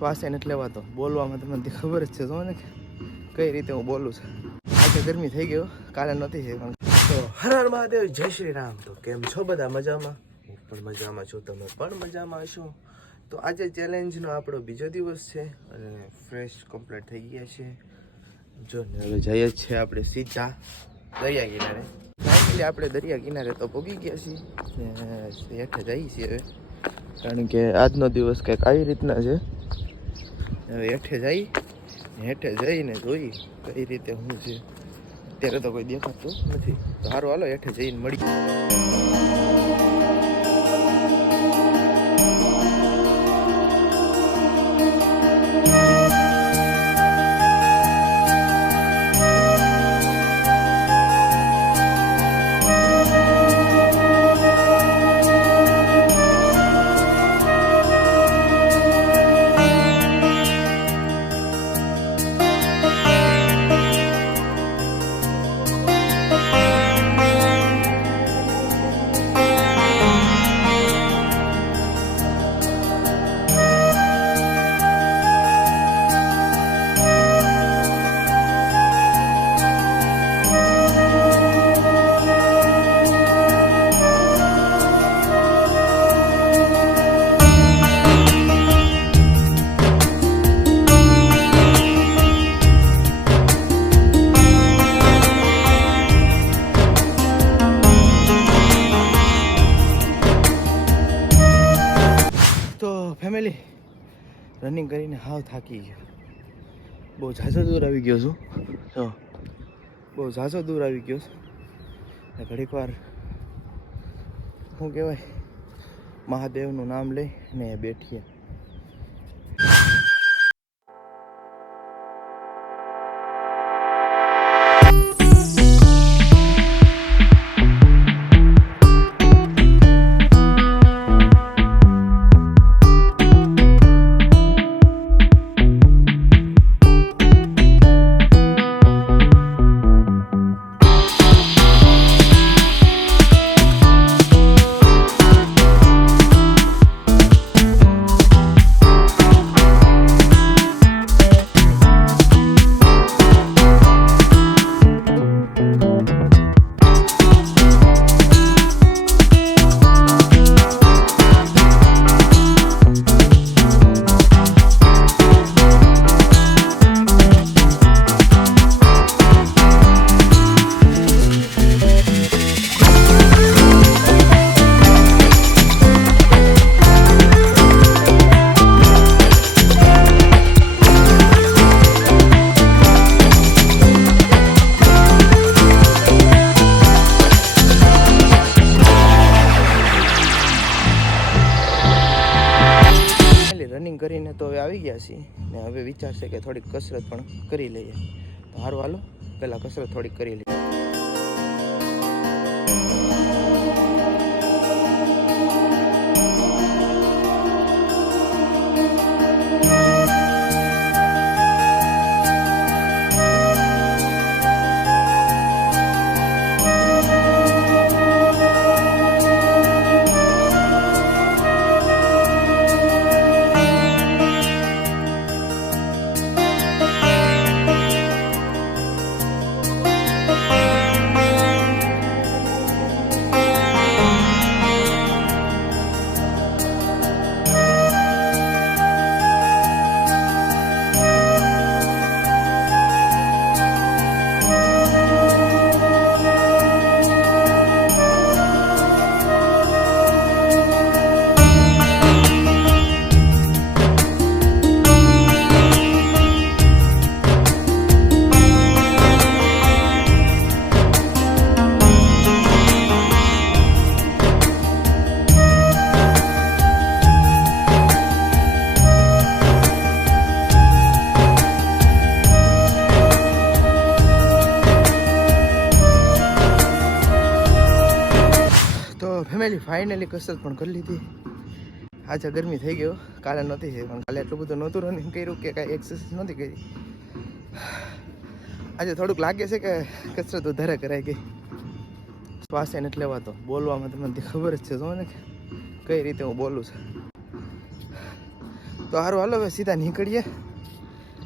શ્વાસ નથી લેવાતો. બોલવામાં તમને ખબર જ છે. ને કઈ રીતે હું બોલું છું. આજે ગરમી થઈ ગયો કાલે નહોતી થઈ પણ. તો હર મહાદેવ, જય શ્રી રામ. તો કેમ છો બધા મજામાં? હું પણ મજામાં છું. તમે પણ મજામાં છો તો આજે ચેલેન્જનો આપણો બીજો દિવસ છે અને ફ્રેશ કમ્પ્લીટ થઈ ગયા છે. જો ને હવે જઈએ છીએ આપણે સીધા દરિયા કિનારે. ફાઇનલી આપણે દરિયા કિનારે તો પહોંચી ગયા છીએ. હેઠે જઈએ છીએ હવે. કારણ કે આજનો દિવસ કંઈક આવી રીતના છે. હવે હેઠે જઈ હેઠે જઈને જોઈ કઈ રીતે હું છે. અત્યારે તો કોઈ દેખાતું નથી. તો સારું હાલો, હેઠે જઈને મળી. ફેમિલી રનિંગ કરીને હાવ થાકી ગયો. બહુ ઝાઝો દૂર આવી ગયો છું. તો બહુ ઝાઝો દૂર આવી ગયો છું. ઘડીક વાર, શું કહેવાય, મહાદેવનું નામ લઈ ને બેઠીએ આવી ગયા છીએ ને હવે વિચાર છે કે થોડીક કસરત પણ કરી લઈએ. તો હારું, હાલો. પહેલાં કસરત થોડીક કરી લઈએ. ફેમિલી ફાઇનલી કસરત પણ કરી લીધી. આજે ગરમી થઈ ગયો કાલે નહોતી થઈ, પણ કાલે એટલું બધું નહોતું રનિંગ કર્યું કે કાંઈ એક્સરસાઇઝ નહોતી કરી. આજે થોડુંક લાગે છે કે કસરત વધારે કરાઈ ગઈ. શ્વાસ એને લેવા લેવાતો. બોલવામાં તમને ખબર જ છે, જો ને કઈ રીતે હું બોલું છું. તો સારું હાલો હવે સીધા નીકળીએ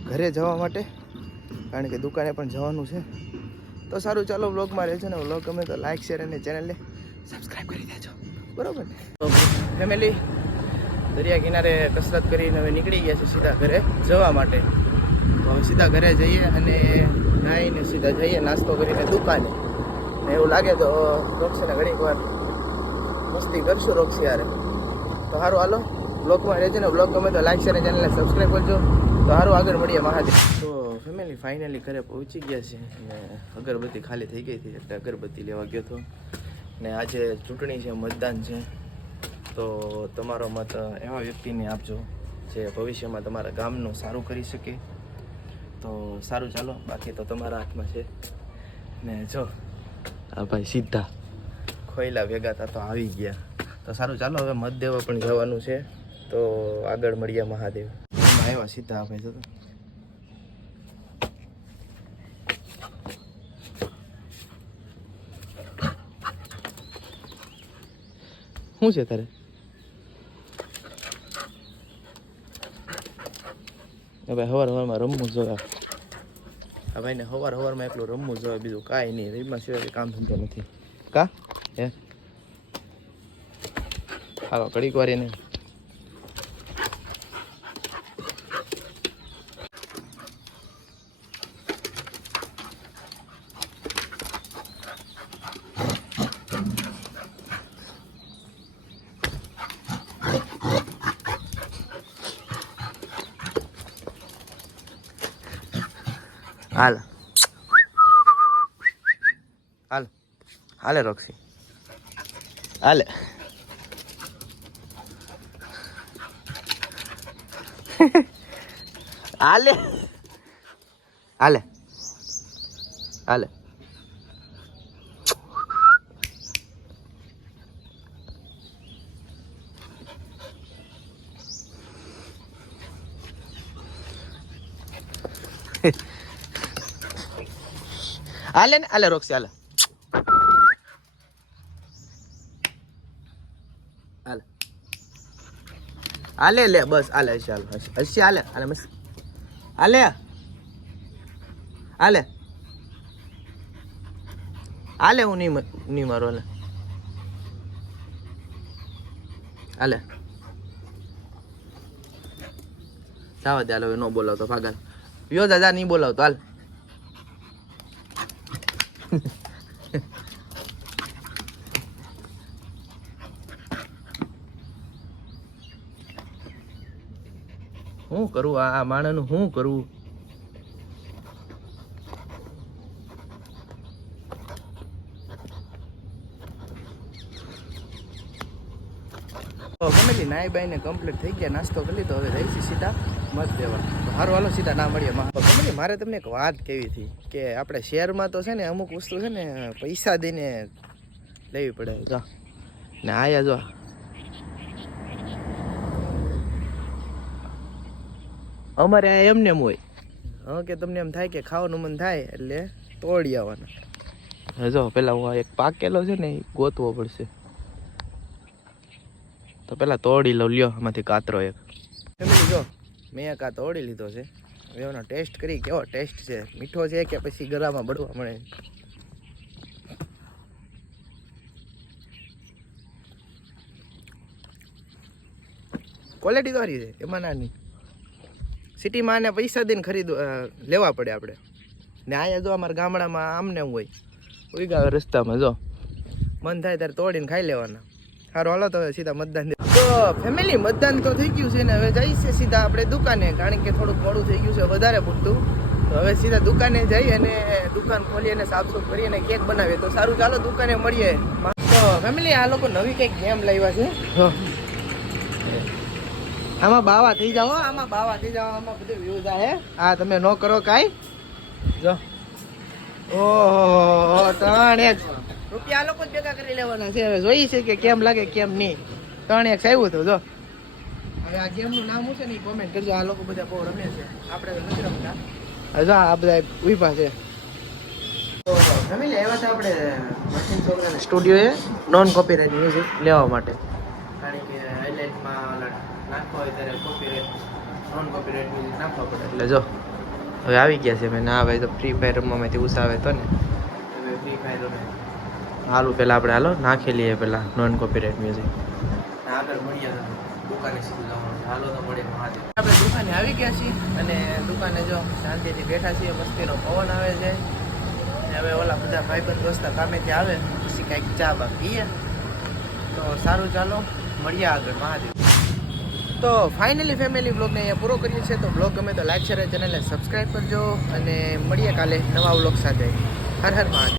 ઘરે જવા માટે, કારણ કે દુકાને પણ જવાનું છે. તો સારું, ચાલો વ્લોગમાં રહેજો ને. વ્લોગ ગમે તો લાઈક શેર અને ચેનલને સબસ્ક્રાઈબ કરી દેજો. બરોબર. ફેમિલી, દરિયા કિનારે કસરત કરીને હવે નીકળી ગયા છે સીધા ઘરે જવા માટે. તો હવે સીધા ઘરે જઈએ અને નાહીને સીધા જઈએ નાસ્તો કરીને દુકાને. ને એવું લાગે તો રોક્ષીને ઘડીક વાર મસ્તી કરશું રોક્ષી યારે. તો સારું હાલો. બ્લોગમાં રહેજો ને બ્લોગ ગમે તો લાઈક શેર ચેનલને સબસ્ક્રાઈબ કરજો. તો સારું આગળ મળીએ મહાદેવ. તો ફેમિલી ફાઇનલી ઘરે પહોંચી ગયા છે અને અગરબત્તી ખાલી થઈ ગઈ હતી, એટલે અગરબત્તી લેવા ગયો હતો. ને આજે ચૂંટણી છે મતદાન છે. તો તમારો મત એવા વ્યક્તિને આપજો જે ભવિષ્યમાં તમારા ગામનું સારું કરી શકે. તો સારું ચાલો બાકી તો તમારા હાથમાં છે. ને જો આ ભાઈ સીધા. ખોયલા ભેગા હતા તો આવી ગયા. તો સારું ચાલો હવે મત દેવા પણ જવાનું છે. તો આગળ મળ્યા મહાદેવ. આવ્યા સીધા ભાઈ તો. શું છે તારે? હવે હવાર હવારમાં રમવું જોવે. આ ભાઈને હવાર હવારમાં એકલું રમવું જોવે બીજું કાંઈ નહીં. રીમાં સિવાય કામ ધંધો નથી. કા? હે? હાલો કડીક વાર એને હાલ હાલ હાલે રોક્ષી હાલે હાલે હાલે હાલે હાલે ને, હાલે રોક્ષી હાલે. હાલે. હાલે લે, બસ, હાલે, હશે હાલે હશે હાલે હાલે, મસ્ત. હાલે. હાલે. હાલે, હું નહીં નહીં મારો, હાલે. હાલે. સાવ દે, હાલ ન બોલાવતો, પાગલ. યો દાદા નહીં બોલાવતો, હાલ. શું કરું? આ માણસનું શું કરવું તો ફેમિલી નાઈ બાઈને કમ્પ્લીટ થઈ ગયા. નાસ્તો કરી લીધો. હવે જઈશું સીધા મત દેવા સારું હાલો, સીધા ના મળીએ, મા. મારે તમને એક વાત કેવી હતી કે આપણે શેરમાં તો છે ને અમુક વસ્તુ છે ને પૈસા દઈને લેવી પડે. જો. ને આયા જો. અમારે આ એમને એમ હોય. હા, કે તમને એમ થાય કે ખાવાનું મન થાય એટલે તોડી આવવાના. જો, પેલા હું એક પાકેલો છે ને એ ગોતવો પડશે. તો પેલા તોડી લઉં, લ્યો, આમાંથી કાતરો એક. જો. મેં એક આ તોડી લીધો છે. હવે એનો ટેસ્ટ કરી કેવો ટેસ્ટ છે? મીઠો છે કે પછી ગળામાં બળવા મળે? ક્વોલિટી તો સારી છે એમાં નાની સિટીમાં આને પૈસા દઈને ખરીદવા લેવા પડે આપણે. ને અહીંયા જો અમારા ગામડામાં આમને હોય. ઉગા રસ્તામાં જો. મન થાય ત્યારે તોડીને ખાઈ લેવાના. સારું હાલો તો સીધા મતદાન ફેમિલી મતદાન તો થઈ ગયું છે ને હવે જઈએ છે સીધા આપણે દુકાને કારણ કે થોડુંક મોડું થઈ ગયું છે વધારે પૂરતું. તો હવે સીધા દુકાને જઈ અને દુકાન ખોલી અને સાફસૂફ કરી અને કેક બનાવીએ. તો સારું ચાલો દુકાને મળીએ. તો ફેમિલી આ લોકો નવી કંઈક ગેમ લાવ્યા છે. જો. આમાં બાવા થઈ જાઓ હો, આમાં બાવા થઈ જાઓ આમાં બધું વ્યૂઝ આવે. હા તમે ન કરો કાંઈ. જો. ઓહો ત્રણ એક રૂપિયા આ લોકો જ ભેગા કરી લેવાના છે. હવે જોઈ છે કે કેમ લાગે કેમ નહીં. ત્રણ એક આવ્યું હતું જો. હવે આ ગેમનું નામ શું છે ને કોમેન્ટ કરજો. આ લોકો બધા બહુ રમે છે. આપણે નથી રમતા. હવે જો આ બધા ઊભા છે. તો ફેમિલી એવા તો આપણે મશીન છોકરાના સ્ટુડિયોએ નોન કોપીરાઇટ મ્યુઝિક લેવા માટે. કારણ કે હાઇલાઇટમાં નાખવા હોય ત્યારે કોપીરાઇટ નોન કોપીરાઇટ મ્યુઝિક નાખવા પડે. એટલે જો હવે આવી ગયા છે. મેં ના ભાઈ તો ફ્રી ફાયર રમવામાંથી ઉસાવે તો ને. ફ્રી ફાયર રમે. હાલું પહેલાં આપણે હાલો નાખી લઈએ પહેલાં નોન કોપીરાઇટ મ્યુઝિક આગળ મળીએ દુકાને આપણે દુકાને આવી ગયા છીએ અને દુકાને જો શાંતિથી બેઠા છીએ, મસ્તીનો પવન આવે છે. હવે ઓલા બધા ભાઈબંધ દોસ્તા કામેથી આવે, પછી કાંઈક ચા બા પીએ. તો સારું ચાલો, મળીએ આગળ મહાદેવ. તો ફાઇનલી ફેમિલી બ્લોગને અહીંયા પૂરો કરીએ છીએ. તો બ્લોગ ગમે તો લાઈક, શેર ચેનલને સબસ્ક્રાઈબ કરજો. અને મળીએ કાલે નવા બ્લોગ સાથે. હર હર મહાદેવ.